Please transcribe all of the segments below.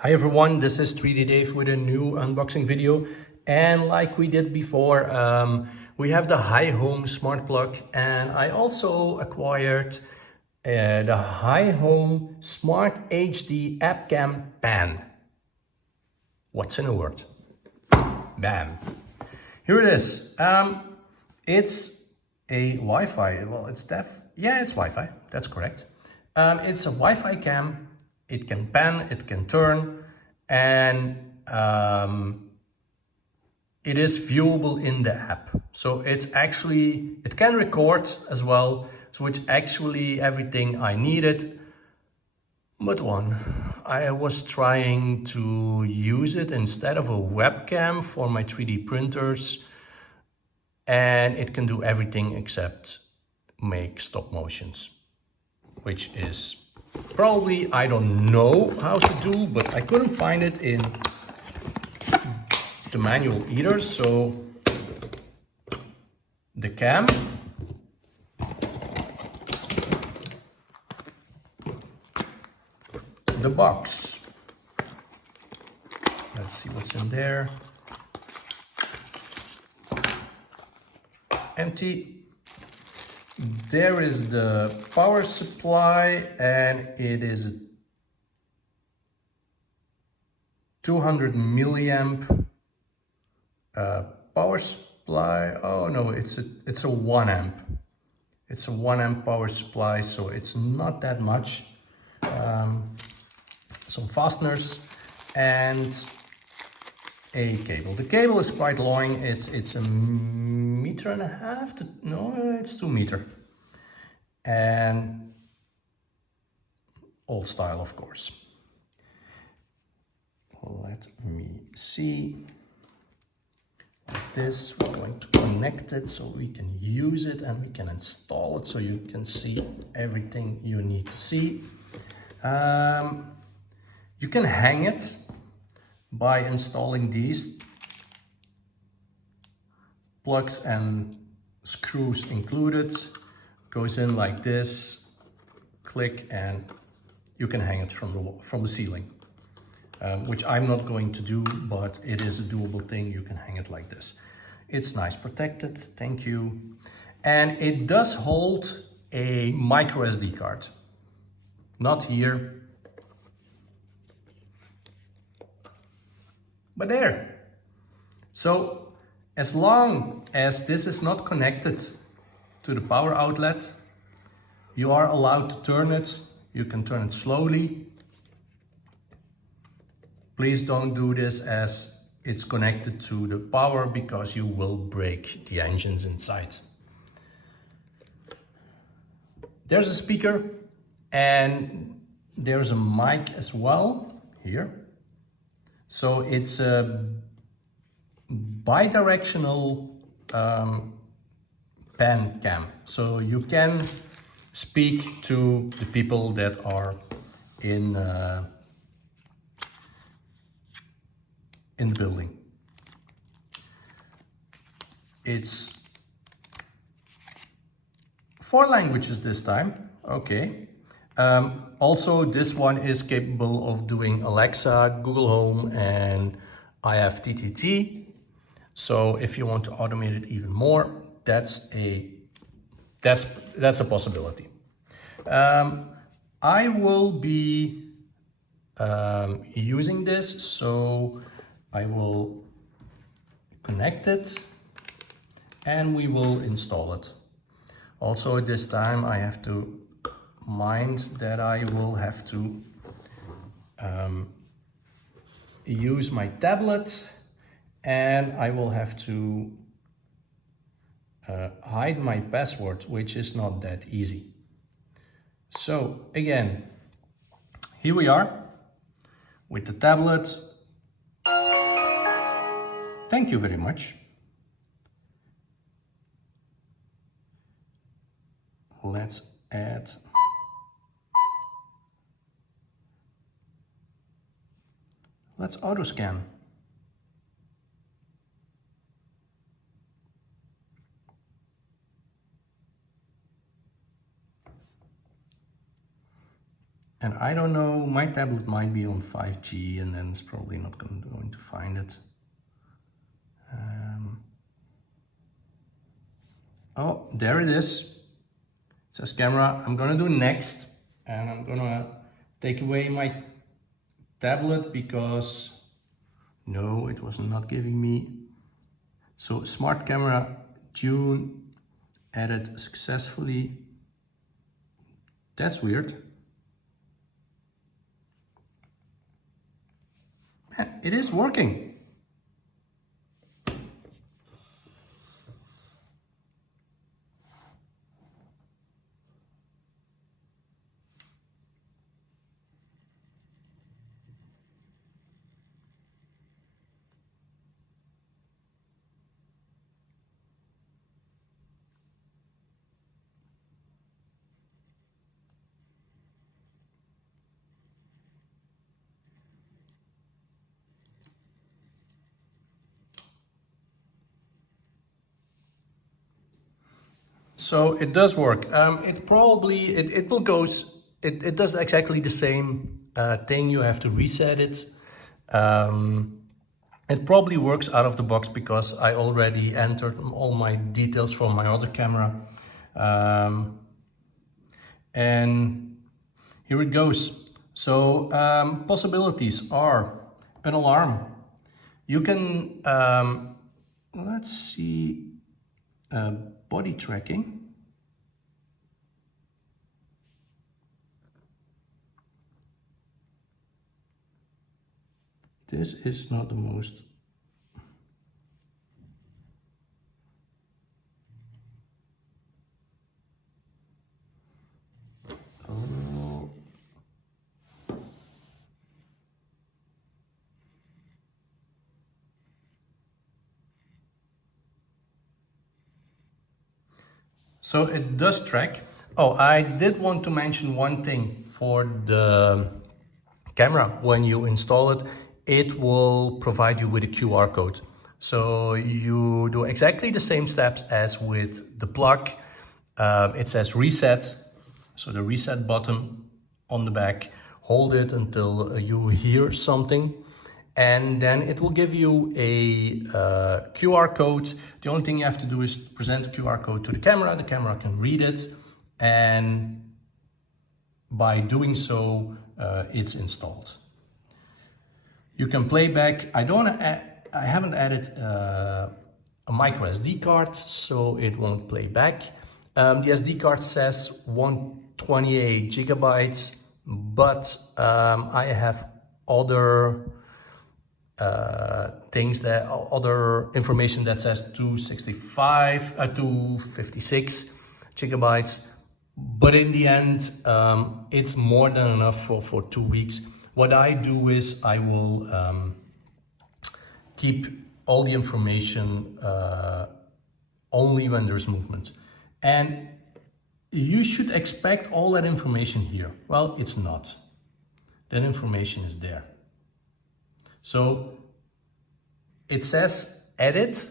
Hi everyone, this is 3D Dave with a new unboxing video. And like we did before, we have the Hihome smart plug, and I also acquired the Hihome Smart HD App Cam Pan. What's in a word? Bam. Here it is. It's a Wi-Fi. Well, it's it's Wi-Fi. That's correct. It's a Wi-Fi cam. It can pan, it can turn, and it is viewable in the app. So it can record as well. So it's actually everything I needed. But I was trying to use it instead of a webcam for my 3D printers, and it can do everything except make stop motions, which is probably, I don't know how to do, but I couldn't find it in the manual either. So the cam, the box, let's see what's in there. Empty. There is the power supply, and it is a 200 milliamp power supply. Oh no, it's a 1 amp. It's a 1 amp power supply, so it's not that much. Some fasteners and a cable. The cable is quite long. It's a meter and a half. No, it's 2 meters. And old style, of course. Let me see. Like this, we're going to connect it so we can use it and we can install it so you can see everything you need to see. You can hang it by installing these plugs and screws included. Goes in like this, click, and you can hang it from the ceiling, which I'm not going to do, but it is a doable thing. You can hang it like this. It's nice protected, thank you. And it does hold a micro SD card. Not here, but there. So as long as this is not connected to the power outlet, you are allowed to turn it. You can turn it slowly. Please don't do this as it's connected to the power, because you will break the engines inside. There's a speaker and there's a mic as well here. So it's a bidirectional pan cam. So you can speak to the people that are in the building. It's 4 languages this time. Okay. Also, this one is capable of doing Alexa, Google Home, and IFTTT. So if you want to automate it even more, that's a possibility. I will be using this, so I will connect it and we will install it. Also, this time I have to mind that I will have to use my tablet, and I will have to hide my password, which is not that easy. So again, here we are with the tablet. Thank you very much. Let's add let's auto scan. And I don't know, my tablet might be on 5G and then it's probably not going to find it. Oh, there it is. It says camera. I'm gonna do next, and I'm gonna take away my tablet because no, it was not giving me. So smart camera June added successfully. That's weird. Man, it is working. So it does work. It probably, it will go, it does exactly the same thing. You have to reset it. It probably works out of the box because I already entered all my details from my other camera. And here it goes. So possibilities are an alarm. You can, let's see, body tracking. This is not the most. Oh. So it does track. Oh, I did want to mention one thing for the camera. When you install it, it will provide you with a QR code. So you do exactly the same steps as with the plug. It says reset. So the reset button on the back, hold it until you hear something. And then it will give you a QR code. The only thing you have to do is present the QR code to the camera can read it, and by doing so, it's installed. You can play back. I haven't added a micro SD card, so it won't play back. The SD card says 128 gigabytes, but I have other things that other information that says 256 gigabytes, but in the end it's more than enough for 2 weeks. What I do is I will keep all the information only when there's movement, and you should expect all that information here. Well, it's not. That information is there. So it says edit,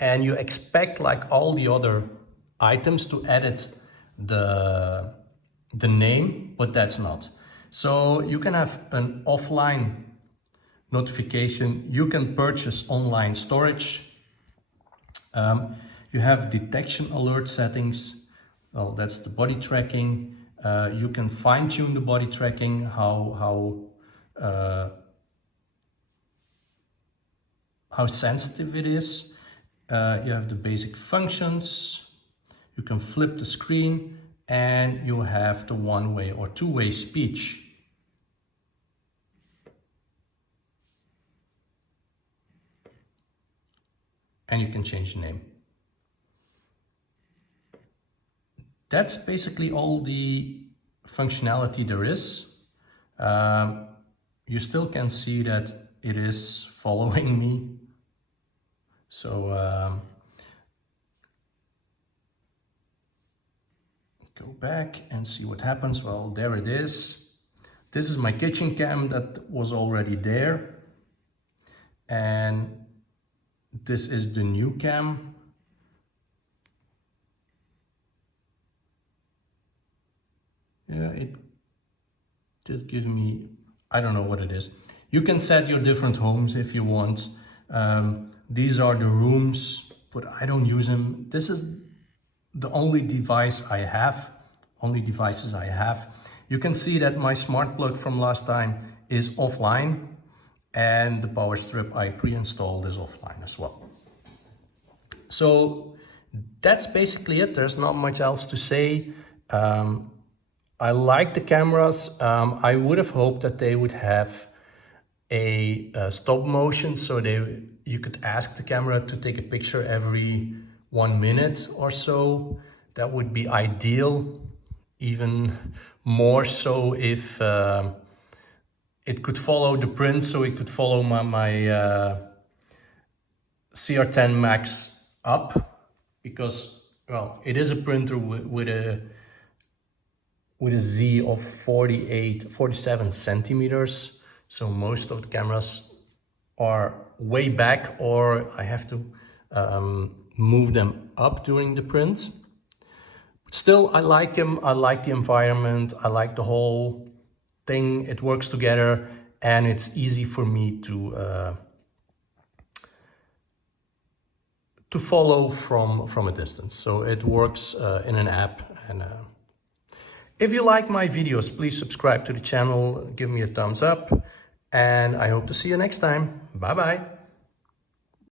and you expect, like all the other items, to edit the name, but that's not. So you can have an offline notification. You can purchase online storage. You have detection alert settings. Well, that's the body tracking. You can fine tune the body tracking, how sensitive it is. You have the basic functions. You can flip the screen, and you have the one-way or two-way speech. And you can change the name. That's basically all the functionality there is. You still can see that it is following me. So go back and see what happens. Well, there it is. This is my kitchen cam that was already there. And this is the new cam. Yeah, Just give me, I don't know what it is. You can set your different homes if you want. These are the rooms, but I don't use them. This is the only devices I have. You can see that my smart plug from last time is offline, and the power strip I pre-installed is offline as well. So that's basically it. There's not much else to say. I like the cameras. I would have hoped that they would have a stop motion, so you could ask the camera to take a picture every 1 minute or so. That would be ideal. Even more so if it could follow the print, so it could follow my CR10 Max up, because, well, it is a printer with a Z of 47 centimeters. So most of the cameras are way back, or I have to move them up during the print. But still, I like him. I like the environment. I like the whole thing. It works together, and it's easy for me to follow from a distance. So it works in an app. And if you like my videos, please subscribe to the channel, give me a thumbs up, and I hope to see you next time. Bye bye.